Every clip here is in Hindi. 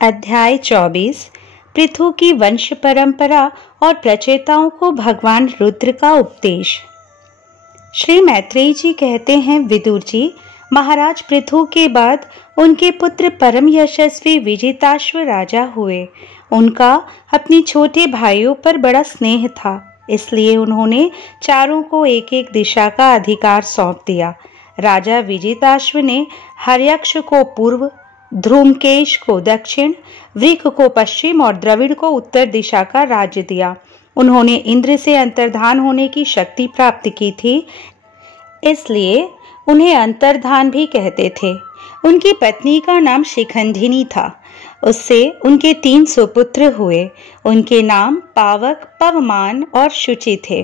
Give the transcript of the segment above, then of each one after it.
अध्याय 24 पृथु की वंश परंपरा और प्रचेताओं को भगवान रुद्र का उपदेश। श्री मैत्रेयी जी कहते हैं, विदुर जी, महाराज पृथु के बाद उनके पुत्र परम यशस्वी विजिताश्व राजा हुए। उनका अपने छोटे भाइयों पर बड़ा स्नेह था, इसलिए उन्होंने चारों को एक एक दिशा का अधिकार सौंप दिया। राजा विजिताश्व ने हर्यक्ष को पूर्व, ध्रुमकेश को दक्षिण, वृक को पश्चिम और द्रविड़ को उत्तर दिशा का राज्य दिया। उन्होंने इंद्र से अंतर्धान होने की शक्ति प्राप्त की थी, इसलिए उन्हें अंतर्धान भी कहते थे। उनकी पत्नी का नाम शिखंडिनी था। उससे उनके 3 सुपुत्र हुए। उनके नाम पावक, पवमान और शुचि थे।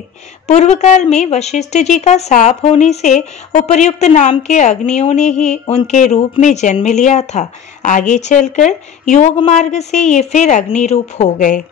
पूर्व काल में वशिष्ठ जी का शाप होने से उपर्युक्त नाम के अग्नियों ने ही उनके रूप में जन्म लिया था। आगे चलकर योग मार्ग से ये फिर अग्नि रूप हो गए।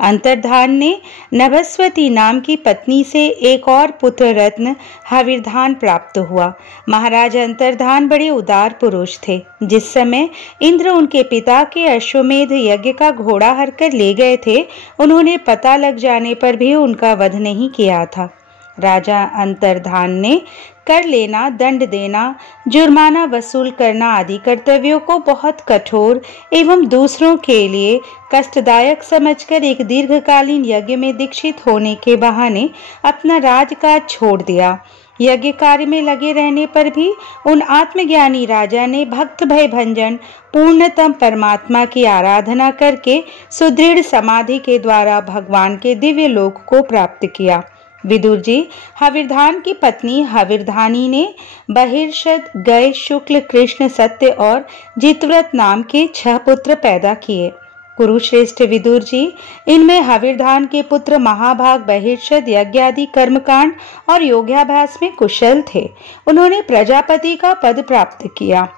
अंतर्धान ने नभस्वती नाम की पत्नी से एक और पुत्र रत्न हविर्धान प्राप्त हुआ। महाराज अंतर्धान बड़े उदार पुरुष थे। जिस समय इंद्र उनके पिता के अश्वमेध यज्ञ का घोड़ा हरकर ले गए थे, उन्होंने पता लग जाने पर भी उनका वध नहीं किया था। राजा अंतर्धान ने कर लेना, दंड देना, जुर्माना वसूल करना आदि कर्तव्यों को बहुत कठोर एवं दूसरों के लिए कष्टदायक समझकर एक दीर्घकालीन यज्ञ में दीक्षित होने के बहाने अपना राजकाज छोड़ दिया। यज्ञ कार्य में लगे रहने पर भी उन आत्मज्ञानी राजा ने भक्त भय भंजन पूर्णतम परमात्मा की आराधना करके सुदृढ़ समाधि के द्वारा भगवान के दिव्य लोक को प्राप्त किया। विदुर जी, हविर्धान की पत्नी हविर्धानी ने बहिर्षद, गय, शुक्ल, कृष्ण, सत्य और जितव्रत नाम के 6 पुत्र पैदा किए। कुरुश्रेष्ठ विदुर जी, इनमें हविर्धान के पुत्र महाभाग बहिर्षद यज्ञ आदि कर्मकांड और योगाभ्यास में कुशल थे। उन्होंने प्रजापति का पद प्राप्त किया।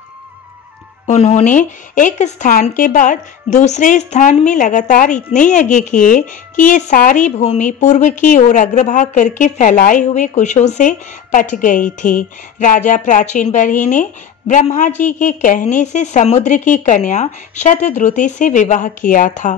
उन्होंने एक स्थान के बाद दूसरे स्थान में लगातार इतने यज्ञ किए कि ये सारी भूमि पूर्व की ओर अग्रभाग करके फैलाए हुए कुशों से पट गई थी। राजा प्राचीन बरही ने ब्रह्मा जी के कहने से समुद्र की कन्या शतद्रुति से विवाह किया था।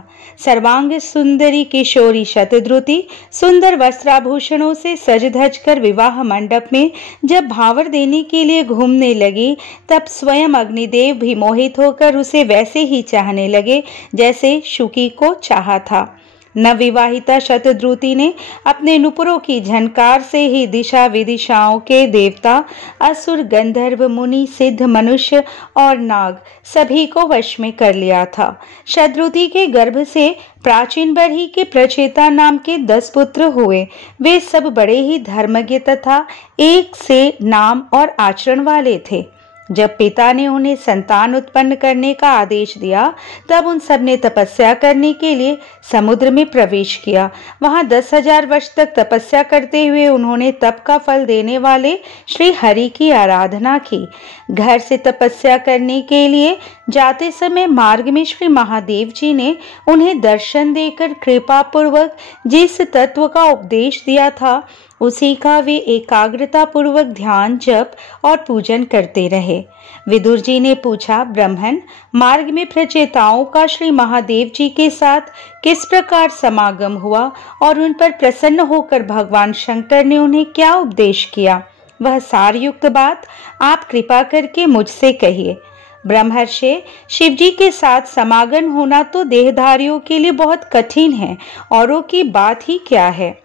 सर्वांग सुंदरी किशोरी शतद्रुति सुंदर वस्त्राभूषणों से सज धज कर विवाह मंडप में जब भावर देने के लिए घूमने लगी, तब स्वयं अग्निदेव भी मोहित होकर उसे वैसे ही चाहने लगे जैसे शुकी को चाहा था। नवविवाहिता शतद्रुति ने अपने नुपुरों की झनकार से ही दिशा विदिशाओं के देवता, असुर, गंधर्व, मुनि, सिद्ध, मनुष्य और नाग सभी को वश में कर लिया था। शतद्रुति के गर्भ से प्राचीन बरही के प्रचेता नाम के 10 पुत्र हुए। वे सब बड़े ही धर्मज्ञ तथा एक से नाम और आचरण वाले थे। जब पिता ने उन्हें संतान उत्पन्न करने का आदेश दिया, तब उन सब ने तपस्या करने के लिए समुद्र में प्रवेश किया। वहां 10,000 वर्ष तक तपस्या करते हुए उन्होंने तप का फल देने वाले श्री हरि की आराधना की। घर से तपस्या करने के लिए जाते समय मार्ग में श्री महादेव जी ने उन्हें दर्शन देकर कृपा पूर्वक जिस तत्व का उपदेश दिया था, उसी का वे एकाग्रता पूर्वक ध्यान, जप और पूजन करते रहे। विदुर जी ने पूछा, ब्राह्मण, मार्ग में प्रचेताओं का श्री महादेव जी के साथ किस प्रकार समागम हुआ और उन पर प्रसन्न होकर भगवान शंकर ने उन्हें क्या उपदेश किया? वह सारयुक्त बात आप कृपा करके मुझसे कहिए। ब्रह्मर्षि, शिव जी के साथ समागम होना तो देहधारियों के लिए बहुत कठिन है, औरों की बात ही क्या है।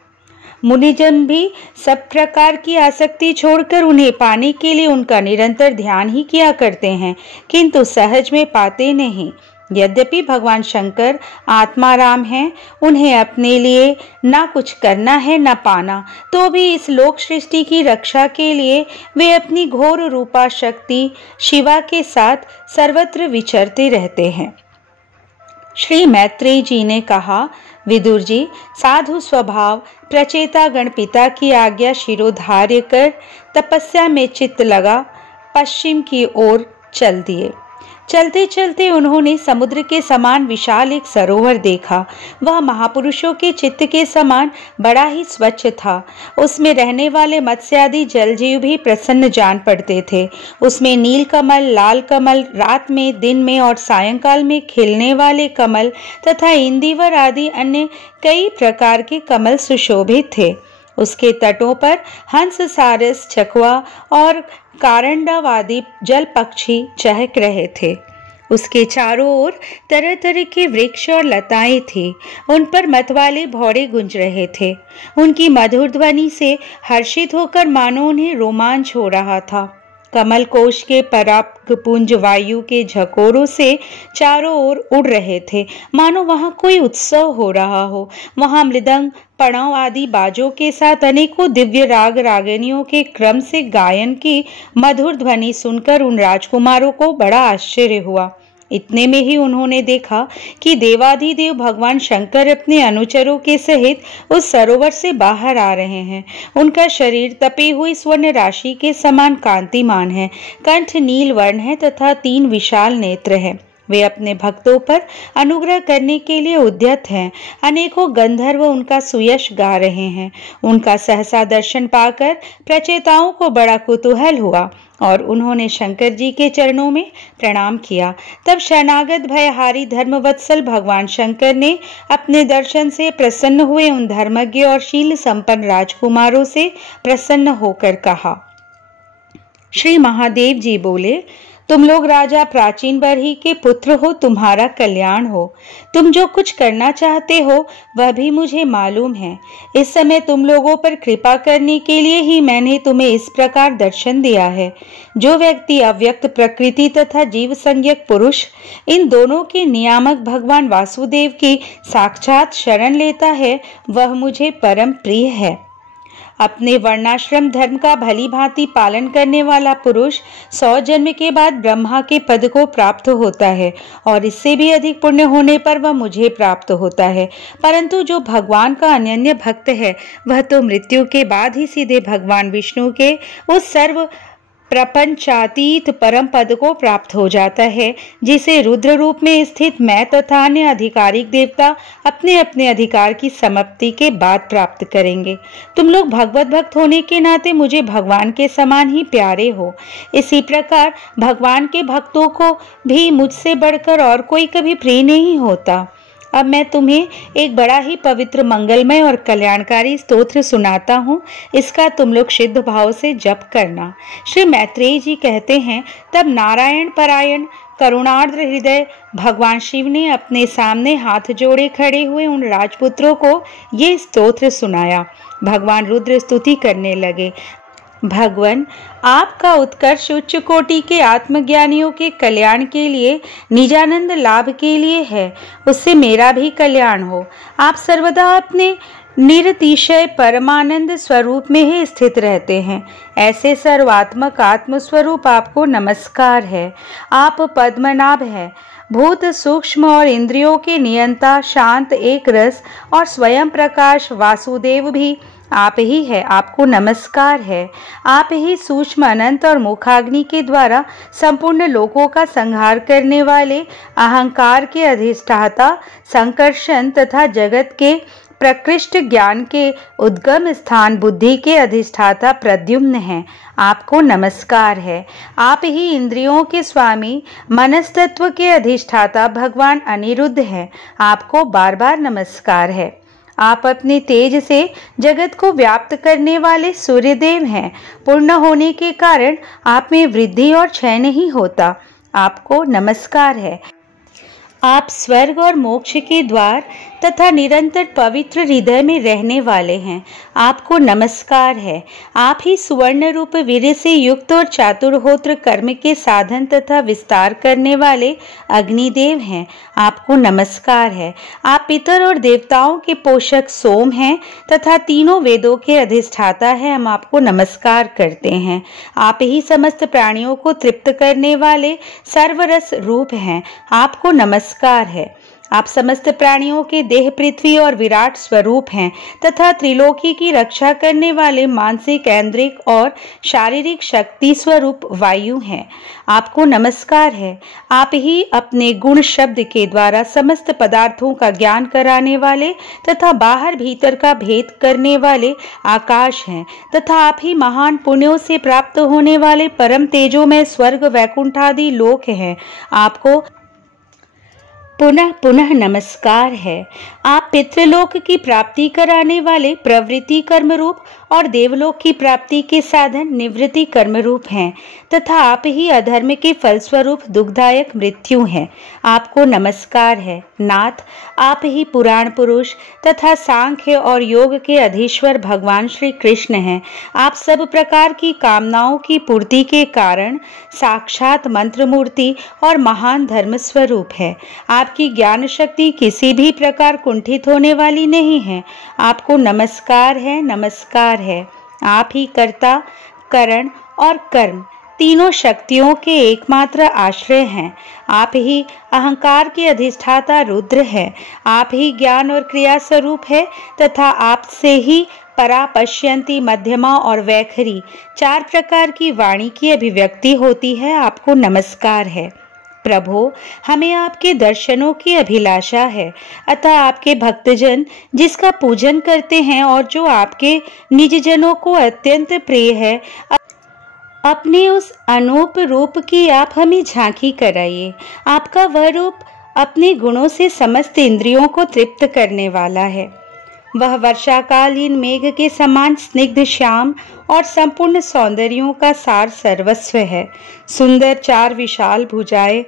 मुनिजन भी सब प्रकार की आसक्ति छोड़कर उन्हें पाने के लिए उनका निरंतर ध्यान ही किया करते हैं, किंतु सहज में पाते नहीं। यद्यपि भगवान शंकर आत्माराम हैं, उन्हें अपने लिए ना कुछ करना है ना पाना, तो भी इस लोक सृष्टि की रक्षा के लिए वे अपनी घोर रूपा शक्ति शिवा के साथ सर्वत्र विचरते रहते हैं। श्री मैत्रेयी जी ने कहा, विदुर जी, साधु स्वभाव प्रचेता गण पिता की आज्ञा शिरोधार्य कर तपस्या में चित्त लगा पश्चिम की ओर चल दिए। चलते चलते उन्होंने समुद्र के समान विशाल एक सरोवर देखा। वह महापुरुषों के चित्त के समान बड़ा ही स्वच्छ था। उसमें रहने वाले मत्स्य आदि जलजीव भी प्रसन्न जान पड़ते थे। उसमें नील कमल, लाल कमल, रात में, दिन में और सायंकाल में खिलने वाले कमल तथा इंदिवर आदि अन्य कई प्रकार के कमल सुशोभित थे। उसके तटों पर हंस, सारस, चकवा और कारंडव आदि जल पक्षी चहक रहे थे। उसके चारों ओर तरह तरह के वृक्ष और लताएं थी। उन पर मतवाले भौरे गूंज रहे थे। उनकी मधुर ध्वनि से हर्षित होकर मानो उन्हें रोमांच हो रहा था। कमल कोश के परागपुंज वायु के झकोरों से चारों ओर उड़ रहे थे, मानो वहां कोई उत्सव हो रहा हो। वहां मृदंग, पड़ाव आदि बाजों के साथ अनेकों दिव्य राग रागिनियों के क्रम से गायन की मधुर ध्वनि सुनकर उन राजकुमारों को बड़ा आश्चर्य हुआ। इतने में ही उन्होंने देखा कि देवाधिदेव भगवान शंकर अपने अनुचरों के सहित उस सरोवर से बाहर आ रहे हैं। उनका शरीर तपी हुई स्वर्ण राशि के समान कांतिमान है, कंठ नील वर्ण है तथा 3 विशाल नेत्र हैं। वे अपने भक्तों पर अनुग्रह करने के लिए उद्यत हैं। अनेकों गंधर्व उनका सुयश गा रहे हैं। उनका सहसा दर्शन पाकर प्रचेताओं को बड़ा कुतूहल हुआ और उन्होंने शंकर जी के चरणों में प्रणाम किया। तब शरणागत भयहारी धर्मवत्सल भगवान शंकर ने अपने दर्शन से प्रसन्न हुए उन धर्मज्ञ और शील संपन्न राजकुमारों से प्रसन्न होकर कहा। श्री महादेव जी बोले, तुम लोग राजा प्राचीन बरही के पुत्र हो, तुम्हारा कल्याण हो। तुम जो कुछ करना चाहते हो वह भी मुझे मालूम है। इस समय तुम लोगों पर कृपा करने के लिए ही मैंने तुम्हें इस प्रकार दर्शन दिया है। जो व्यक्ति अव्यक्त प्रकृति तथा जीव संज्ञक पुरुष, इन दोनों के नियामक भगवान वासुदेव की साक्षात शरण लेता है, वह मुझे परम प्रिय है। अपने वर्णाश्रम धर्म का भली भांति पालन करने वाला पुरुष 100 जन्म के बाद ब्रह्मा के पद को प्राप्त होता है और इससे भी अधिक पुण्य होने पर वह मुझे प्राप्त होता है। परंतु जो भगवान का अनन्य भक्त है, वह तो मृत्यु के बाद ही सीधे भगवान विष्णु के उस सर्व प्रपंचातीत परम पद को प्राप्त हो जाता है, जिसे रुद्र रूप में स्थित मैं तथा अन्य आधिकारिक देवता अपने अपने अधिकार की समाप्ति के बाद प्राप्त करेंगे। तुम लोग भगवत भक्त होने के नाते मुझे भगवान के समान ही प्यारे हो। इसी प्रकार भगवान के भक्तों को भी मुझसे बढ़कर और कोई कभी प्रिय नहीं होता। अब मैं तुम्हें एक बड़ा ही पवित्र, मंगलमय और कल्याणकारी स्तोत्र सुनाता हूँ। इसका तुम लोग सिद्ध भाव से जप करना। श्री मैत्रेय जी कहते हैं, तब नारायण परायण करुणार्द्र हृदय भगवान शिव ने अपने सामने हाथ जोड़े खड़े हुए उन राजपुत्रों को ये स्तोत्र सुनाया। भगवान रुद्र स्तुति करने लगे, भगवान आपका उत्कर्ष उच्च कोटि के आत्मज्ञानियों के कल्याण के लिए, निजानंद लाभ के लिए है। उससे मेरा भी कल्याण हो। आप सर्वदा अपने निरतिशय परमानंद स्वरूप में ही स्थित रहते हैं। ऐसे सर्वात्मक आत्मस्वरूप आपको नमस्कार है। आप पद्मनाभ हैं, भूत सूक्ष्म और इंद्रियों के नियंता, शांत, एक रस और स्वयं प्रकाश वासुदेव भी आप ही है। आपको नमस्कार है। आप ही सूक्ष्म, अनंत और मुखाग्नि के द्वारा संपूर्ण लोकों का संहार करने वाले, अहंकार के अधिष्ठाता, संकर्षण तथा जगत के प्रकृष्ट ज्ञान के उद्गम स्थान, बुद्धि के अधिष्ठाता प्रद्युम्न हैं। आपको नमस्कार है। आप ही इंद्रियों के स्वामी, मनस्तत्व के अधिष्ठाता भगवान अनिरुद्ध हैं। आपको बार बार नमस्कार है। आप अपने तेज से जगत को व्याप्त करने वाले सूर्यदेव हैं। पूर्ण होने के कारण आप में वृद्धि और क्षय नहीं होता। आपको नमस्कार है। आप स्वर्ग और मोक्ष के द्वार तथा निरंतर पवित्र हृदय में रहने वाले हैं। आपको नमस्कार है। आप ही सुवर्ण रूप वीर्य से युक्त और चातुर्होत्र कर्म के साधन तथा विस्तार करने वाले अग्निदेव हैं। आपको नमस्कार है। आप पितर और देवताओं के पोषक सोम हैं तथा तीनों वेदों के अधिष्ठाता हैं। हम आपको नमस्कार करते हैं। आप ही समस्त प्राणियों को तृप्त करने वाले सर्वरस रूप हैं। आपको नमस्कार है। आप समस्त प्राणियों के देह पृथ्वी और विराट स्वरूप हैं तथा त्रिलोकी की रक्षा करने वाले मानसिक, ऐन्द्रिक और शारीरिक शक्ति स्वरूप वायु हैं। आपको नमस्कार है। आप ही अपने गुण शब्द के द्वारा समस्त पदार्थों का ज्ञान कराने वाले तथा बाहर भीतर का भेद करने वाले आकाश हैं तथा आप ही महान पुण्यों से प्राप्त होने वाले परम तेजों में स्वर्ग, वैकुंठ आदि लोक हैं। आपको पुनः पुनः नमस्कार है। आप पितृलोक की प्राप्ति कराने वाले प्रवृत्ति कर्म रूप और देवलोक की प्राप्ति के साधन निवृत्ति कर्म रूप हैं तथा आप ही अधर्म के फलस्वरूप दुखदायक मृत्यु हैं। आपको नमस्कार है। नाथ, आप ही पुराण पुरुष तथा सांख्य और योग के अधीश्वर भगवान श्री कृष्ण हैं। आप सब प्रकार की कामनाओं की पूर्ति के कारण साक्षात मंत्र मूर्ति और महान धर्म स्वरूप है। आपकी ज्ञान शक्ति किसी भी प्रकार कुंठित होने वाली नहीं है। आपको नमस्कार है, नमस्कार है। आप ही कर्ता, करण और कर्म तीनों शक्तियों के एकमात्र आश्रय हैं। आप ही अहंकार के अधिष्ठाता रुद्र हैं। आप ही ज्ञान और क्रिया स्वरूप है तथा आप से ही परा, पश्यंती, मध्यमा और वैखरी 4 प्रकार की वाणी की अभिव्यक्ति होती है। आपको नमस्कार है। प्रभो, हमें आपके दर्शनों की अभिलाषा है, अतः आपके भक्तजन जिसका पूजन करते हैं और जो आपके निजजनों को अत्यंत प्रिय है, अपने उस अनूप रूप की आप हमें झांकी कराइए। आपका वह रूप अपने गुणों से समस्त इंद्रियों को तृप्त करने वाला है। वह वर्षाकालीन मेघ के समान स्निग्ध श्याम और संपूर्ण सौंदर्यों का सार सर्वस्व है। सुंदर 4 विशाल भुजाएं,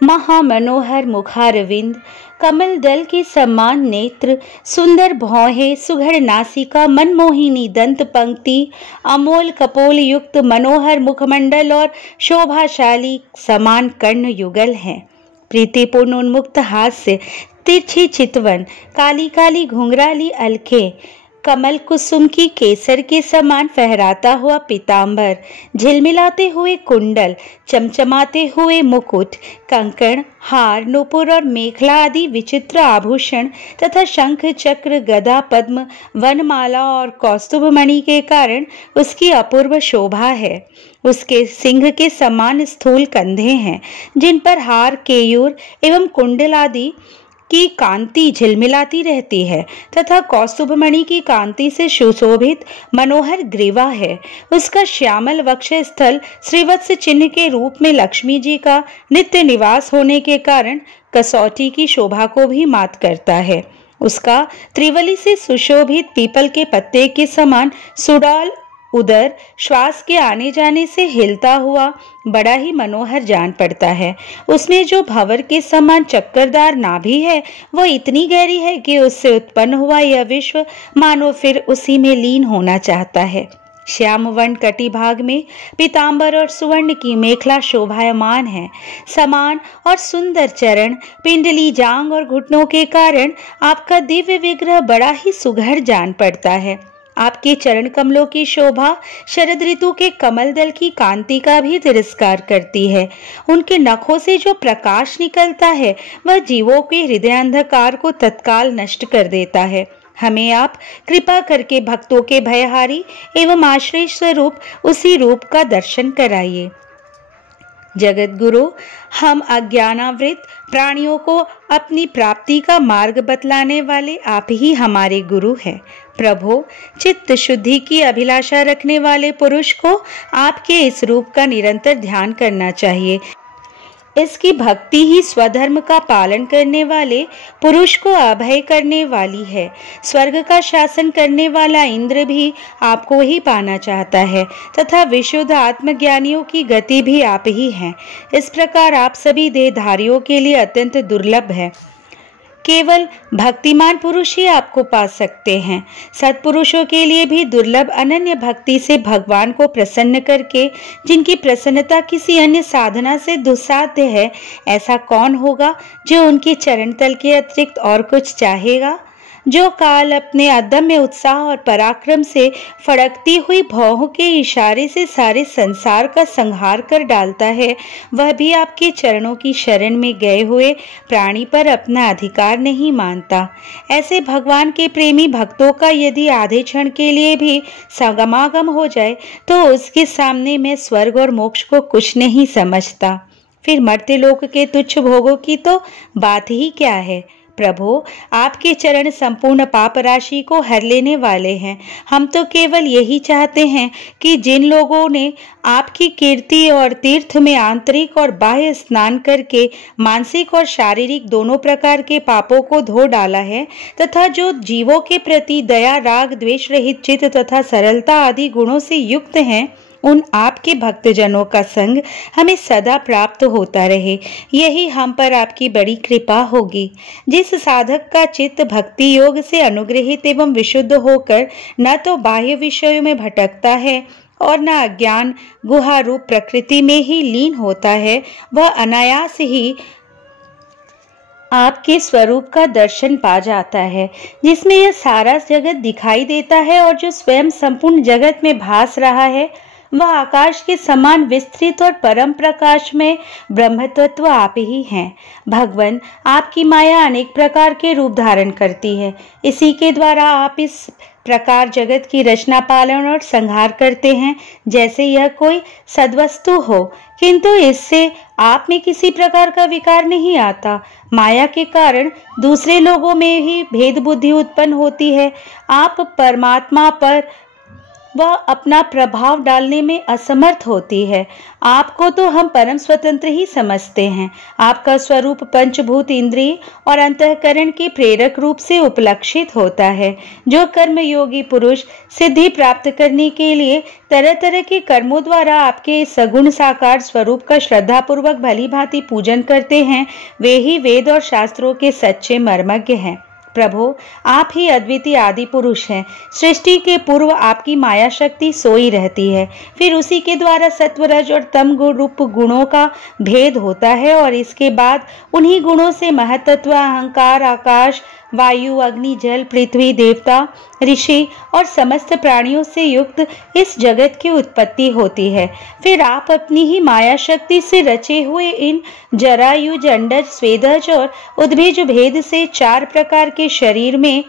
महामनोहर मुखारविंद, कमल दल के समान नेत्र, सुंदर भौहें, सुघड़ नासिका, मनमोहिनी दंत पंक्ति, अमोल कपोल युक्त मनोहर मुखमंडल और शोभाशाली समान कर्ण युगल हैं। प्रीतिपूर्ण उन्मुक्त हास्य, तिरछी चितवन, काली काली घुंघराली अलखे, कमल कुसुम की केसर के समान फहराता हुआ पीतांबर, झिलमिलाते हुए कुंडल, चमचमाते हुए मुकुट, कंकण, हार, नूपुर और मेखला आदि विचित्र आभूषण तथा शंख, चक्र, गदा, पद्म, वनमाला और कौस्तुभमणि के कारण उसकी अपूर्व शोभा है। उसके सिंह के समान स्थूल कंधे हैं जिन पर हार, केयूर एवं कुंडल आदि की कांति झिलमिलाती रहती है तथा कौस्तुभमणि की कांति से सुशोभित मनोहर ग्रीवा है। उसका श्यामल वक्ष स्थल श्रीवत्स चिन्ह के रूप में लक्ष्मी जी का नित्य निवास होने के कारण कसौटी की शोभा को भी मात करता है। उसका त्रिवली से सुशोभित पीपल के पत्ते के समान सुडौल उदर श्वास के आने जाने से हिलता हुआ बड़ा ही मनोहर जान पड़ता है। उसमें जो भंवर के समान चक्करदार नाभि है वह इतनी गहरी है कि उससे उत्पन्न हुआ यह विश्व मानो फिर उसी में लीन होना चाहता है। श्याम वर्ण कटिभाग में पीतांबर और सुवर्ण की मेखला शोभायमान है। समान और सुंदर चरण, पिंडली जांग और घुटनों के कारण आपका दिव्य विग्रह बड़ा ही सुघड़ जान पड़ता है। आपके चरण कमलों की शोभा शरद ऋतु के कमल दल की कांति का भी तिरस्कार करती है। उनके नखों से जो प्रकाश निकलता है वह जीवों के हृदय अंधकार को तत्काल नष्ट कर देता है। हमें आप कृपा करके भक्तों के भयहारी एवं आश्रय स्वरूप उसी रूप का दर्शन कराइए। जगत गुरु, हम अज्ञानावृत प्राणियों को अपनी प्राप्ति का मार्ग बतलाने वाले आप ही हमारे गुरु हैं। प्रभु, चित्त शुद्धि की अभिलाषा रखने वाले पुरुष को आपके इस रूप का निरंतर ध्यान करना चाहिए। इसकी भक्ति ही स्वधर्म का पालन करने वाले पुरुष को अभय करने वाली है। स्वर्ग का शासन करने वाला इंद्र भी आपको ही पाना चाहता है तथा विशुद्ध आत्मज्ञानियों की गति भी आप ही हैं। इस प्रकार आप सभी देहधारियों के लिए अत्यंत दुर्लभ है। केवल भक्तिमान पुरुष ही आपको पा सकते हैं। सत्पुरुषों के लिए भी दुर्लभ अनन्य भक्ति से भगवान को प्रसन्न करके, जिनकी प्रसन्नता किसी अन्य साधना से दुस्साध्य है, ऐसा कौन होगा जो उनके चरण तल के अतिरिक्त और कुछ चाहेगा। जो काल अपने अदम्य उत्साह और पराक्रम से फड़कती हुई भौहों के इशारे से सारे संसार का संहार कर डालता है, वह भी आपके चरणों की शरण में गए हुए प्राणी पर अपना अधिकार नहीं मानता। ऐसे भगवान के प्रेमी भक्तों का यदि आधे क्षण के लिए भी समागम हो जाए तो उसके सामने मैं स्वर्ग और मोक्ष को कुछ नहीं समझता। फिर मर्त्य लोक के तुच्छ भोगों की तो बात ही क्या है। प्रभु, आपके चरण संपूर्ण पाप राशि को हर लेने वाले हैं। हम तो केवल यही चाहते हैं कि जिन लोगों ने आपकी कीर्ति और तीर्थ में आंतरिक और बाह्य स्नान करके मानसिक और शारीरिक दोनों प्रकार के पापों को धो डाला है, तथा जो जीवों के प्रति दया, राग, द्वेष रहित चित्त तथा सरलता आदि गुणों से युक्त हैं, उन आपके भक्तजनों का संग हमें सदा प्राप्त होता रहे। यही हम पर आपकी बड़ी कृपा होगी। जिस साधक का चित्त भक्ति योग से अनुग्रहित एवं विशुद्ध होकर न तो बाह्य विषयों में भटकता है और न अज्ञान गुहा रूप प्रकृति में ही लीन होता है, वह अनायास ही आपके स्वरूप का दर्शन पा जाता है, जिसमें यह सारा जगत दिखाई देता है और जो स्वयं संपूर्ण जगत में भास रहा है, वह आकाश के समान विस्तृत और परम प्रकाश में ब्रह्म तत्व आप ही हैं। भगवान, आपकी माया अनेक प्रकार के रूप धारण करती है। इसी के द्वारा आप इस प्रकार जगत की रचना, पालन और संहार करते हैं जैसे यह कोई सद्वस्तु हो, किंतु इससे आप में किसी प्रकार का विकार नहीं आता। माया के कारण दूसरे लोगों में ही भेद बुद्धि उत्पन्न होती है। आप परमात्मा पर वह अपना प्रभाव डालने में असमर्थ होती है। आपको तो हम परम स्वतंत्र ही समझते हैं। आपका स्वरूप पंचभूत, इंद्रिय और अंतःकरण के प्रेरक रूप से उपलक्षित होता है। जो कर्म योगी पुरुष सिद्धि प्राप्त करने के लिए तरह तरह के कर्मों द्वारा आपके सगुण साकार स्वरूप का श्रद्धापूर्वक भली भांति पूजन करते हैं, वे ही वेद और शास्त्रों के सच्चे मर्मज्ञ हैं। प्रभु, आप ही अद्वितीय आदि पुरुष हैं। सृष्टि के पूर्व आपकी माया शक्ति सोई रहती है, फिर उसी के द्वारा सत्व, रज और तम गुण रूप गुणों का भेद होता है और इसके बाद उन्हीं गुणों से महतत्व, अहंकार, आकाश, वायु, अग्नि, जल, पृथ्वी, देवता, ऋषि और समस्त प्राणियों से युक्त इस जगत की उत्पत्ति होती है। फिर आप अपनी ही माया शक्ति से रचे हुए इन जरायुज, अंडज, स्वेदज और उद्भिज भेद से 4 प्रकार के शरीर में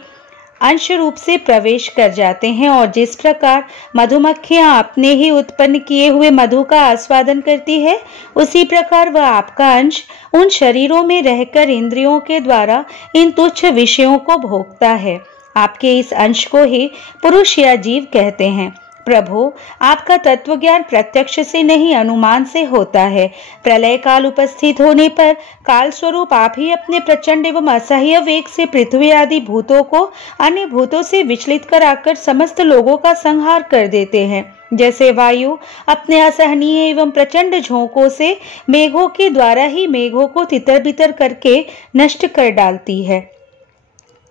अंश रूप से प्रवेश कर जाते हैं और जिस प्रकार मधुमक्खियां अपने ही उत्पन्न किए हुए मधु का आस्वादन करती है, उसी प्रकार वह आपका अंश उन शरीरों में रहकर इंद्रियों के द्वारा इन तुच्छ विषयों को भोगता है। आपके इस अंश को ही पुरुष या जीव कहते हैं। प्रभु, आपका तत्व ज्ञान प्रत्यक्ष से नहीं, अनुमान से होता है। प्रलय काल उपस्थित होने पर काल स्वरूप आप ही अपने प्रचंड एवं असह्य वेग से पृथ्वी आदि भूतों को अन्य भूतों से विचलित कराकर समस्त लोगों का संहार कर देते हैं। जैसे वायु अपने असहनीय एवं प्रचंड झोंकों से मेघों के द्वारा ही मेघों को तितर बितर करके नष्ट कर डालती है।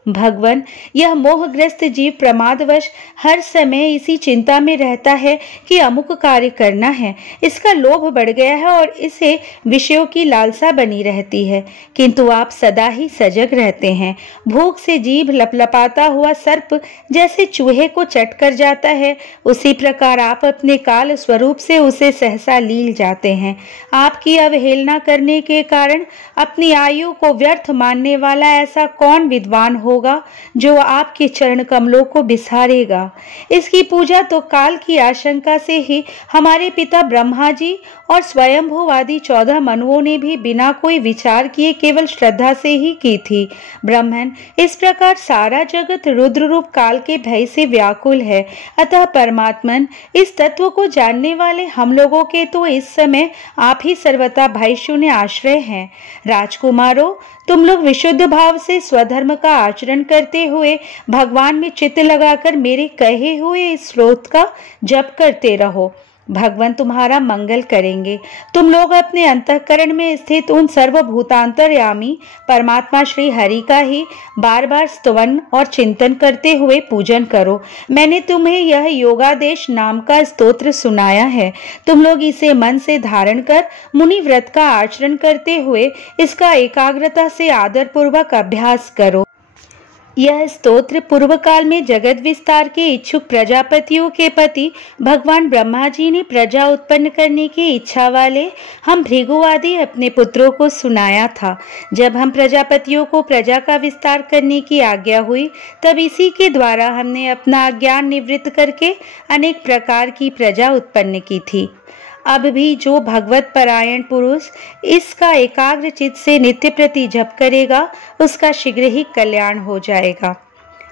भगवान, यह मोहग्रस्त जीव प्रमादवश हर समय इसी चिंता में रहता है कि अमुक कार्य करना है। इसका लोभ बढ़ गया है और इसे विषयों की लालसा बनी रहती है, किंतु आप सदा ही सजग रहते हैं। भूख से जीभ लपलपाता हुआ सर्प जैसे चूहे को चट कर जाता है, उसी प्रकार आप अपने काल स्वरूप से उसे सहसा लील जाते हैं। आपकी अवहेलना करने के कारण अपनी आयु को व्यर्थ मानने वाला ऐसा कौन विद्वान हो जो आपके चरण कमलों को बिसारेगा। इसकी पूजा तो काल की आशंका से ही हमारे पिता ब्रह्मा जी और स्वयंभुवादि 14 मनुओं ने भी बिना कोई विचार किए केवल श्रद्धा से ही की थी। ब्रह्मन, इस प्रकार सारा जगत रुद्र रूप काल के भय से व्याकुल है। अतः परमात्मन, इस तत्व को जानने वाले हम लोगों के तो इस समय आप ही सर्वथा भय शून्य आश्रय हैं। राजकुमारों, तुम लोग विशुद्ध भाव से स्वधर्म का आचरण करते हुए भगवान में चित्त लगाकर मेरे कहे हुए इस श्लोक का जप करते रहो। भगवान तुम्हारा मंगल करेंगे। तुम लोग अपने अंतःकरण में स्थित उन सर्वभूतांतर्यामी परमात्मा श्री हरि का ही बार बार स्तवन और चिंतन करते हुए पूजन करो। मैंने तुम्हें यह योगादेश नाम का स्तोत्र सुनाया है। तुम लोग इसे मन से धारण कर मुनि व्रत का आचरण करते हुए इसका एकाग्रता से आदर पूर्वक अभ्यास करो। यह स्तोत्र पूर्व काल में जगत विस्तार के इच्छुक प्रजापतियों के पति भगवान ब्रह्मा जी ने प्रजा उत्पन्न करने की इच्छा वाले हम भृगु आदि अपने पुत्रों को सुनाया था। जब हम प्रजापतियों को प्रजा का विस्तार करने की आज्ञा हुई, तब इसी के द्वारा हमने अपना अज्ञान निवृत्त करके अनेक प्रकार की प्रजा उत्पन्न की थी। अब भी जो भगवत परायण पुरुष इसका एकाग्र चित्त से नित्य प्रति जप करेगा, उसका शीघ्र ही कल्याण हो जाएगा।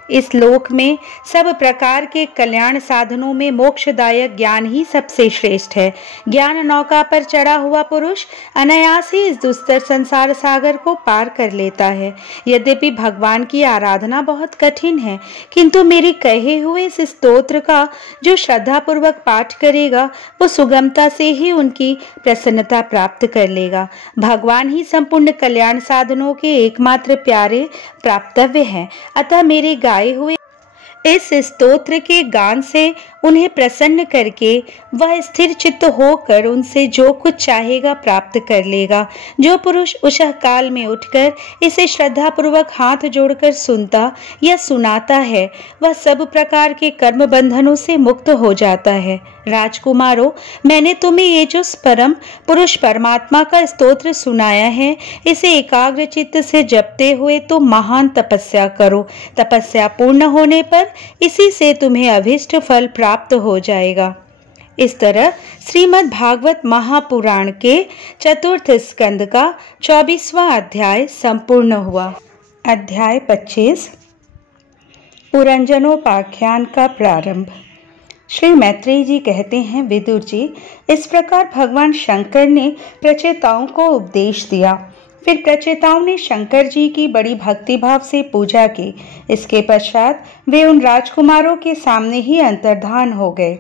इस लोक में सब प्रकार के कल्याण साधनों में मोक्षदायक ज्ञान ही सबसे श्रेष्ठ है। ज्ञान नौका पर चढ़ा हुआ पुरुष अनायास ही इस दुस्तर संसार सागर को पार कर लेता है। यद्यपि भगवान की आराधना बहुत कठिन है, किंतु मेरे कहे हुए इस स्तोत्र का जो श्रद्धा पूर्वक पाठ करेगा, वो सुगमता से ही उनकी प्रसन्नता प्राप्त कर लेगा। भगवान ही संपूर्ण कल्याण साधनों के एकमात्र प्यारे प्राप्तव्य हैं। अतः मेरे गाए हुए इस स्तोत्र के गान से उन्हें प्रसन्न करके वह स्थिर चित्त होकर उनसे जो कुछ चाहेगा प्राप्त कर लेगा। जो पुरुष उषः काल में उठकर इसे श्रद्धा पूर्वक हाथ जोड़कर सुनता या सुनाता है, वह सब प्रकार के कर्म बंधनों से मुक्त हो जाता है। राजकुमारों, मैंने तुम्हें ये जो परम पुरुष परमात्मा का स्तोत्र सुनाया है, इसे एकाग्र चित्त से जपते हुए तो महान तपस्या करो। तपस्या पूर्ण होने पर इसी से तुम्हें अभीष्ट फल प्राप्त हो जाएगा। इस तरह श्रीमद् भागवत महापुराण के चतुर्थ स्कंद का 24वां अध्याय संपूर्ण हुआ। अध्याय 25 पुरंजनोपाख्यान का प्रारंभ। श्री मैत्रेय जी कहते हैं, विदुर जी, इस प्रकार भगवान शंकर ने प्रचेताओं को उपदेश दिया। फिर प्रचेताओं ने शंकर जी की बड़ी भक्तिभाव से पूजा की। इसके पश्चात वे उन राजकुमारों के सामने ही अंतर्धान हो गए।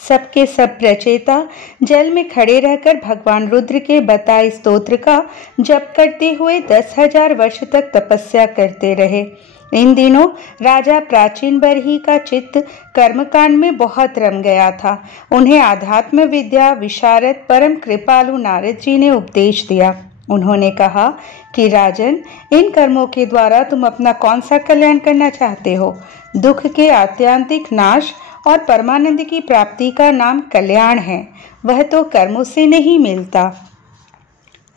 सबके सब प्रचेता जल में खड़े रहकर भगवान रुद्र के बताए स्तोत्र का जप करते हुए 10,000 वर्ष तक तपस्या करते रहे। इन दिनों राजा प्राचीन बरही का चित्त कर्मकांड में बहुत रम गया था। उन्हें आध्यात्म विद्या विशारद परम कृपालु नारद जी ने उपदेश दिया। उन्होंने कहा कि राजन, इन कर्मों के द्वारा तुम अपना कौन सा कल्याण करना चाहते हो? दुख के आत्यांतिक नाश और परमानंद की प्राप्ति का नाम कल्याण है। वह तो कर्मों से नहीं मिलता।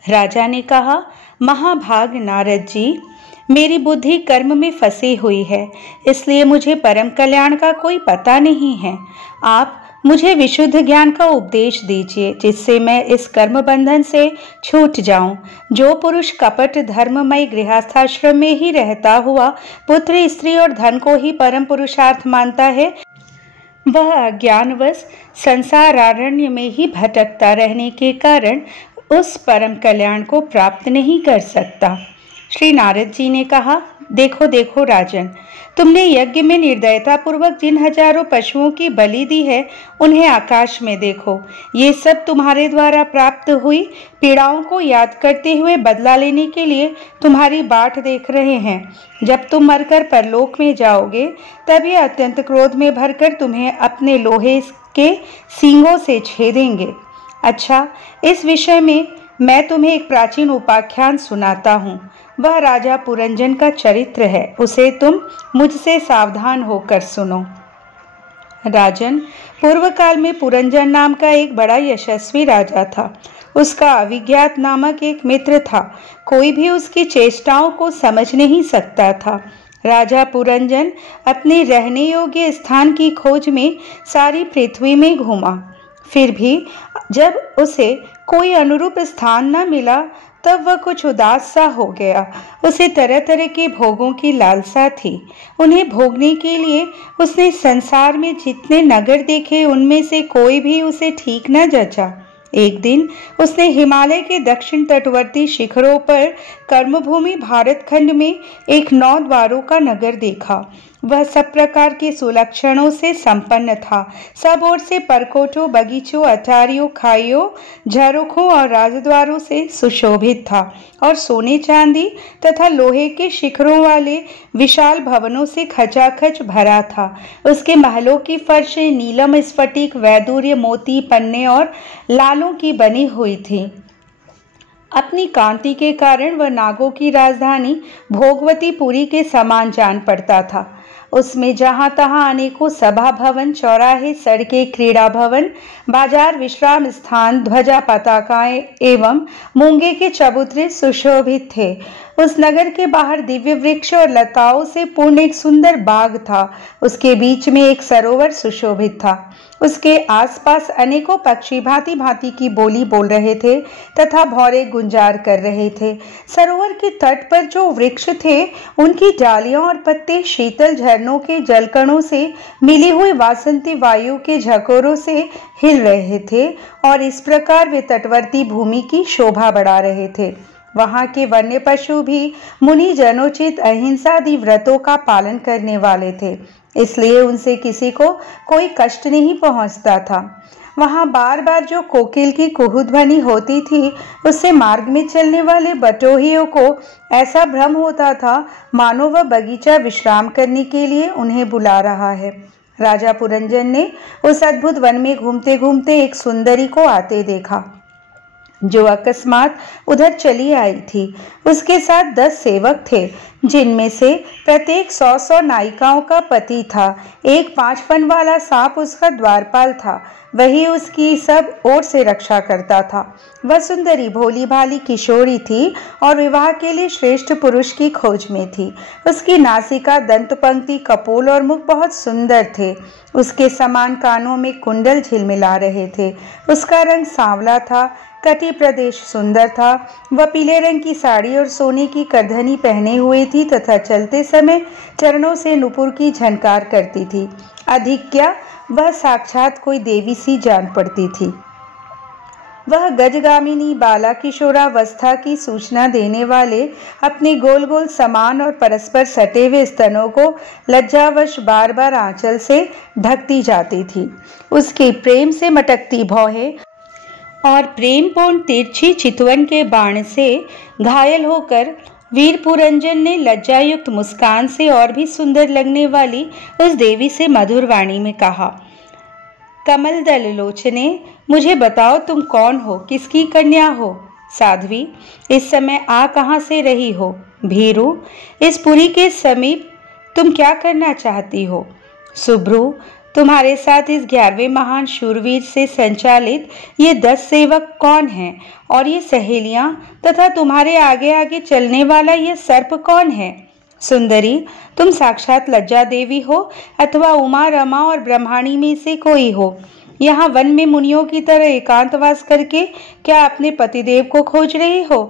राजा ने कहा, महाभाग नारद जी, मेरी बुद्धि कर्म में फंसी हुई है, इसलिए मुझे परम कल्याण का कोई पता नहीं है। आप मुझे विशुद्ध ज्ञान का उपदेश दीजिए, जिससे मैं इस कर्म बंधन से छूट जाऊं। जो पुरुष कपट धर्ममय गृहस्थाश्रम में ही रहता हुआ पुत्र स्त्री और धन को ही परम पुरुषार्थ मानता है, वह अज्ञानवश संसारारण्य में ही भटकता रहने के कारण उस परम कल्याण को प्राप्त नहीं कर सकता। श्री नारद जी ने कहा, देखो देखो राजन, तुमने यज्ञ में निर्दयता पूर्वक जिन हजारों पशुओं की बलि दी है, उन्हें आकाश में देखो। ये सब तुम्हारे द्वारा प्राप्त हुई पीड़ाओं को याद करते हुए बदला लेने के लिए तुम्हारी बाट देख रहे हैं। जब तुम मरकर परलोक में जाओगे, तब ये अत्यंत क्रोध में भरकर तुम्हें अपने लोहे के सींगों से छेदेंगे। अच्छा, इस विषय में मैं तुम्हें एक प्राचीन उपाख्यान सुनाता हूँ। वह राजा पुरंजन का चरित्र है, उसे तुम मुझसे सावधान होकर सुनो। राजन, पूर्व काल में पुरंजन नाम का एक बड़ा यशस्वी राजा था। उसका अविज्ञात नामक एक मित्र था। कोई भी उसकी चेष्टाओं को समझ नहीं सकता था। राजा पुरंजन अपने रहने योग्य स्थान की खोज में सारी पृथ्वी में घूमा। फिर भी जब उसे कोई अनुरूप स्थान न मिला, तब वह कुछ उदास सा हो गया। उसे तरह तरह के भोगों की लालसा थी। उन्हें भोगने के लिए उसने संसार में जितने नगर देखे, उनमें से कोई भी उसे ठीक न जचा। एक दिन उसने हिमालय के दक्षिण तटवर्ती शिखरों पर कर्मभूमि भारतखंड में एक 9 द्वारों का नगर देखा। वह सब प्रकार के सुलक्षणों से संपन्न था। सब ओर से परकोटों, बगीचों, अटारियों, खाइयों, झरोखों और राजद्वारों से सुशोभित था और सोने चांदी तथा लोहे के शिखरों वाले विशाल भवनों से खचाखच भरा था। उसके महलों की फर्शें नीलम, स्फटिक, वैदूर्य, मोती, पन्ने और लालों की बनी हुई थी। अपनी कांति के कारण वह नागों की राजधानी भोगवतीपुरी के समान जान पड़ता था। उसमें जहां तहां अनेकों सभा भवन, चौराहे, सड़कें, क्रीड़ा भवन, बाजार, विश्राम स्थान, ध्वजा पताकाएं एवं मूंगे के चबूतरे सुशोभित थे। उस नगर के बाहर दिव्य वृक्ष और लताओं से पूर्ण एक सुंदर बाग था। उसके बीच में एक सरोवर सुशोभित था। उसके आसपास अनेकों पक्षी भांति भांति की बोली बोल रहे थे तथा भौरे गुंजार कर रहे थे। सरोवर के तट पर जो वृक्ष थे, उनकी डालियां और पत्ते शीतल झरनों के जलकणों से मिली हुई वासंती वायु के झकोरों से हिल रहे थे और इस प्रकार वे तटवर्ती भूमि की शोभा बढ़ा रहे थे। वहां के वन्य पशु भी मुनि जनोचित अहिंसा आदि व्रतों का पालन करने वाले थे, इसलिए उनसे किसी को कोई कष्ट नहीं पहुंचता था। वहां बार बार जो कोकिल की कुहू ध्वनि होती थी, उससे मार्ग में चलने वाले बटोहियों को ऐसा भ्रम होता था मानो वह बगीचा विश्राम करने के लिए उन्हें बुला रहा है। राजा पुरंजन ने उस अद्भुत वन में घूमते घूमते एक सुंदरी को आते देखा, जो अकस्मात उधर चली आई थी। उसके साथ 10 सेवक थे, जिनमें से प्रत्येक 100 नायिकाओं का पति था। एक 5 फन वाला सांप उसका द्वारपाल था, वही उसकी सब ओर से रक्षा करता था। वह सुंदरी भोली भाली किशोरी थी और विवाह के लिए श्रेष्ठ पुरुष की खोज में थी। उसकी नासिका, दंत पंक्ति, कपोल और मुख बहुत सुंदर थे। उसके समान कानों में कुंडल झिलमिला रहे थे। उसका रंग सांवला था, कटी प्रदेश सुंदर था। वह पीले रंग की साड़ी और सोने की करधनी पहने हुए थी तथा चलते समय चरणों से नुपुर की झनकार करती थी। अधिक क्या, वह साक्षात कोई देवी सी जान पड़ती थी। वह गजगामिनी बाला किशोरावस्था की सूचना देने वाले अपने गोल गोल समान और परस्पर सटे हुए स्तनों को लज्जावश बार बार आंचल से ढकती जाती थी। उसकी प्रेम से मटकती भौहें और प्रेमपूर्ण तिरछी चितवन के बाण से घायल होकर वीर पुरंजन ने लज्जायुक्त मुस्कान से और भी सुंदर लगने वाली उस देवी से मधुर वाणी में कहा, कमल दल लोचने, मुझे बताओ तुम कौन हो, किसकी कन्या हो? साध्वी, इस समय आ कहाँ से रही हो? भीरू, इस पुरी के समीप तुम क्या करना चाहती हो? सुभ्रू, तुम्हारे साथ इस 11वें महान शूरवीर से संचालित ये 10 सेवक कौन हैं? और ये सहेलियां तथा तुम्हारे आगे आगे चलने वाला ये सर्प कौन है? सुंदरी, तुम साक्षात लज्जा देवी हो अथवा उमा, रमा और ब्रह्माणी में से कोई हो? यहाँ वन में मुनियों की तरह एकांतवास करके क्या अपने पतिदेव को खोज रही हो?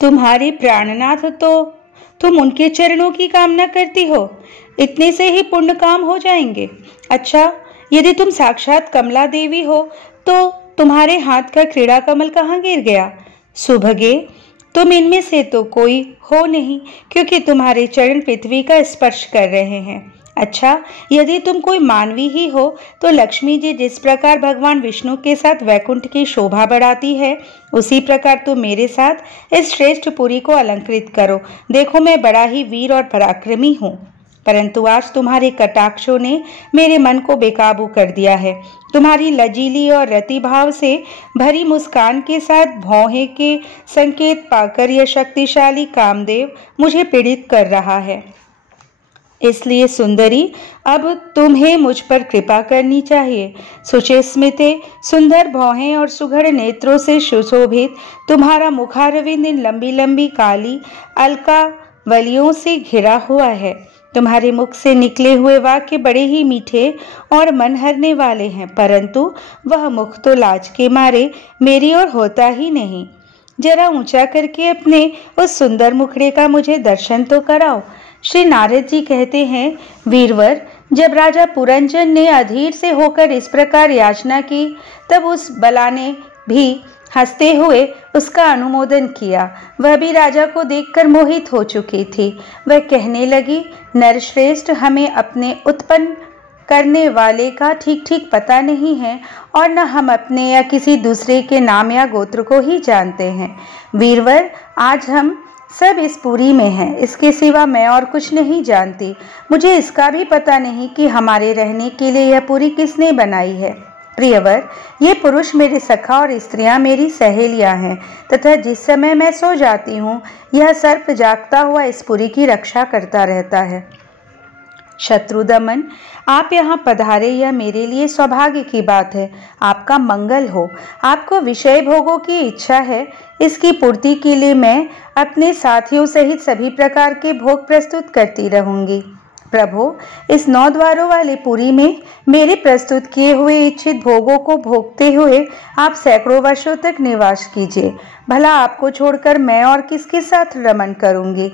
तुम्हारे प्राणनाथ तो तुम उनके चरणों की कामना करती हो, इतने से ही पुण्य काम हो जाएंगे। अच्छा, यदि तुम साक्षात कमला देवी हो तो तुम्हारे हाथ का क्रीड़ा कमल कहाँ गिर गया? सुभगे, तुम इनमें से तो कोई हो नहीं, क्योंकि तुम्हारे चरण पृथ्वी का स्पर्श कर रहे हैं। अच्छा, यदि तुम कोई मानवी ही हो तो लक्ष्मी जी जिस प्रकार भगवान विष्णु के साथ वैकुंठ की शोभा बढ़ाती है, उसी प्रकार तुम मेरे साथ इस श्रेष्ठ पुरी को अलंकृत करो। देखो, मैं बड़ा ही वीर और पराक्रमी हूँ, परंतु आज तुम्हारे कटाक्षों ने मेरे मन को बेकाबू कर दिया है। तुम्हारी लजीली और रति भाव से भरी मुस्कान के साथ भौहें के संकेत पाकर यह शक्तिशाली कामदेव मुझे पीड़ित कर रहा है। इसलिए सुंदरी, अब तुम्हें मुझ पर कृपा करनी चाहिए। सुचेस्मिते, सुंदर भौहें और सुघड़ नेत्रों से सुशोभित तुम्हारा मुखारविंद इन लंबी लंबी काली अलका वलियों से घिरा हुआ है। तुम्हारे मुख से निकले हुए वाक्य बड़े ही मीठे और मन हरने वाले हैं, परंतु वह मुख तो लाज के मारे मेरी ओर होता ही नहीं। जरा ऊंचा करके अपने उस सुंदर मुखड़े का मुझे दर्शन तो कराओ। श्री नारद जी कहते हैं, वीरवर, जब राजा पुरंजन ने अधीर से होकर इस प्रकार याचना की, तब उस बला ने भी हंसते हुए उसका अनुमोदन किया। वह भी राजा को देखकर मोहित हो चुकी थी। वह कहने लगी, नरश्रेष्ठ, हमें अपने उत्पन्न करने वाले का ठीक ठीक पता नहीं है और न हम अपने या किसी दूसरे के नाम या गोत्र को ही जानते हैं। वीरवर, आज हम सब इस पुरी में हैं, इसके सिवा मैं और कुछ नहीं जानती। मुझे इसका भी पता नहीं कि हमारे रहने के लिए यह पुरी किसने बनाई है। प्रियवर, ये पुरुष मेरे सखा और स्त्रियां मेरी सहेलियां हैं तथा जिस समय मैं सो जाती हूँ यह सर्प जागता हुआ इस पुरी की रक्षा करता रहता है। शत्रुदमन, आप यहाँ पधारे यह मेरे लिए सौभाग्य की बात है। आपका मंगल हो। आपको विषय भोगों की इच्छा है, इसकी पूर्ति के लिए मैं अपने साथियों सहित सभी प्रकार के भोग प्रस्तुत करती रहूंगी। प्रभु, इस 9 द्वारों वाले पुरी में मेरे प्रस्तुत किए हुए इच्छित भोगों को भोगते हुए आप सैकड़ों वर्षों तक निवास कीजिए। भला आपको छोड़कर मैं और किसके साथ रमन करूंगी?